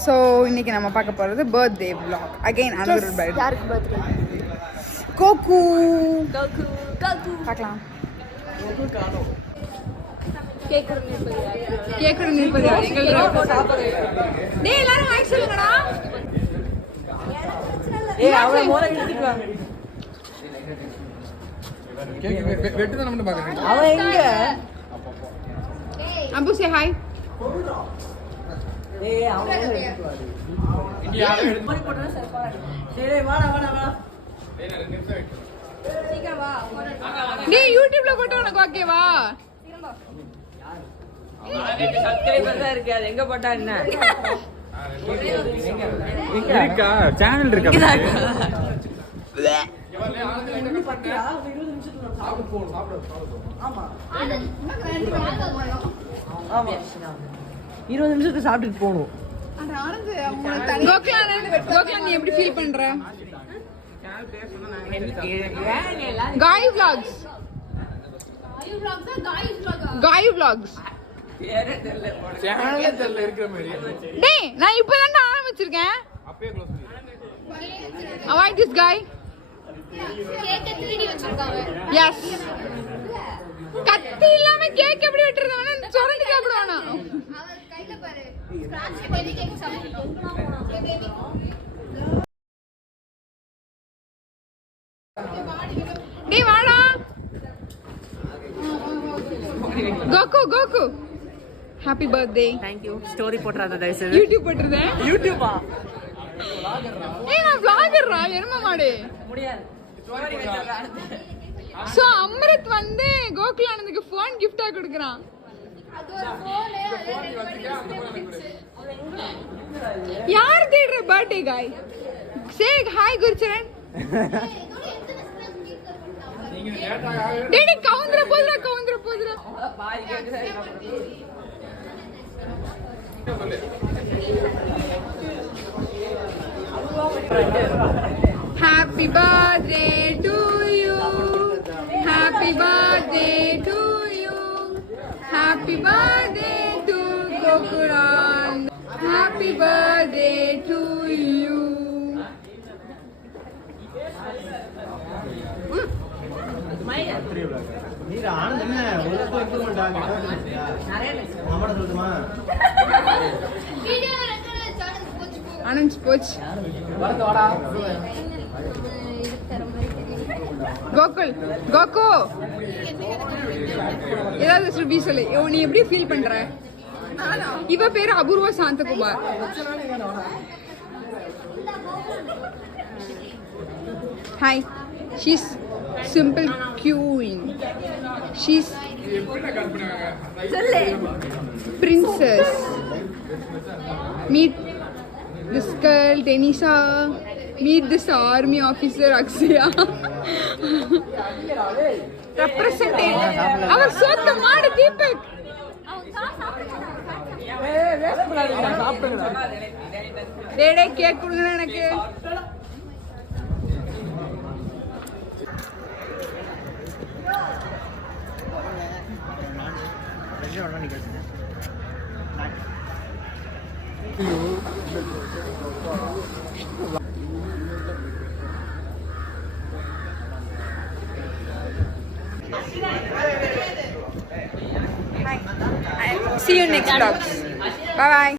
So இன்னைக்கு நம்ம பார்க்க போகிறது birthday vlog. Again another birthday. யாருக்கு பர்த்டே? கோகு. கோகு கோகு பார்க்கலாம். கேக் நிற்பது யார்? டேய் எல்லாரும் வாய் சொல்லுங்கடா. ஏய் அவளை மோர இழுத்துட்டு வாங்க. கேக் வெட்டு தான் நம்ம பாக்குறேன். அவ எங்க? அம்பு சே ஹாய். ஏய் அவளை இழுத்துட்டு வா. இங்க யாரோ எடுத்து போடுறா சார். டேய் வாடா வாடா வா. டேய் நான் 2 நிமிஷம் வெயிட் பண்ணு. சீக்கிரம் வா. டேய் யூடியூப்ல போட்டா உனக்கு ஓகேவா? சப்ஸ்கிரைபர் தான் இருக்கு. அது எங்க போட்டா என்ன? இருக்கா சேனல் இருக்கா? ஆமா 20 நிமிஷத்துக்கு சாப்பிட்டுட்டு போகணும். கோகுலா நீ எப்படி ஃபீல் பண்ற? காய் vlogs. காய் vlogs. சேனல்ல தெரியல இருக்கிற மாதிரி. டேய் நான் இப்பதான் ஆரம்பிச்சிருக்கேன். அப்பவே க்ளோஸ் பண்ணு. அவாய்ட் திஸ் காய். கேக்க 3D வச்சிருக்காங்க. எஸ். கத்தி இல்லாம கேக் எப்படி வெட்டுறதுனா சொரண்டி சாப்பிடுவானா? அவ கையில பாரு. ஸ்கிராட்ச் பண்ணி கேக் சாப்பிடுறான். பேபி. டேய் வாடா. கோகு happy birthday. Thank you. Story போட்றாத தயவு செய்து. யூடியூப் போட்டுறதே. யூடியூபா? ஏய் நான் vloggerரா எரும மாடு. முடியாது. ஸ்டோரி வெச்சறானே. சோ அம்ரித் வந்து கோகுலானந்துக்கு ஃபோன் gift-ஆ கொடுக்கறான். அது ஒரு ஃபோன் யார் தேடுற பர்த்டே காய்? சே ஹாய் குருச்சரன். டேடி கவுந்தர போதுடா. பாய் கேக்குதா? Happy birthday to you. Happy birthday to you. Happy birthday to Gokulan. Happy birthday to you. நீங்க ஆனந்த் என்ன ஒரு இம்ப்ரூவ்மென்ட் ஆகிட்டா நம்மட சொல்லுமா வீடியோ ரெக்கார்ட் சேனல் போச்சு போ. ஆனந்த் போச்சு. வரது வாடா கோகு ஏதாவது சுபி சொல்லு. நீ எப்படி ஃபீல் பண்ற? இவ பேரு Apoorva Shanthakumar. Hi. She's simple queuing. She's princess. Meet this girl Tenisa. Meet this army officer Akshaya. Representative. அவர் சொந்த மாடு தீபக். ஏய் வேஸ்ட் பண்ணாதீங்க. சாப்பிடுங்க. டேடே கேக் கொடுங்க எனக்கு. See you next vlog. Bye bye.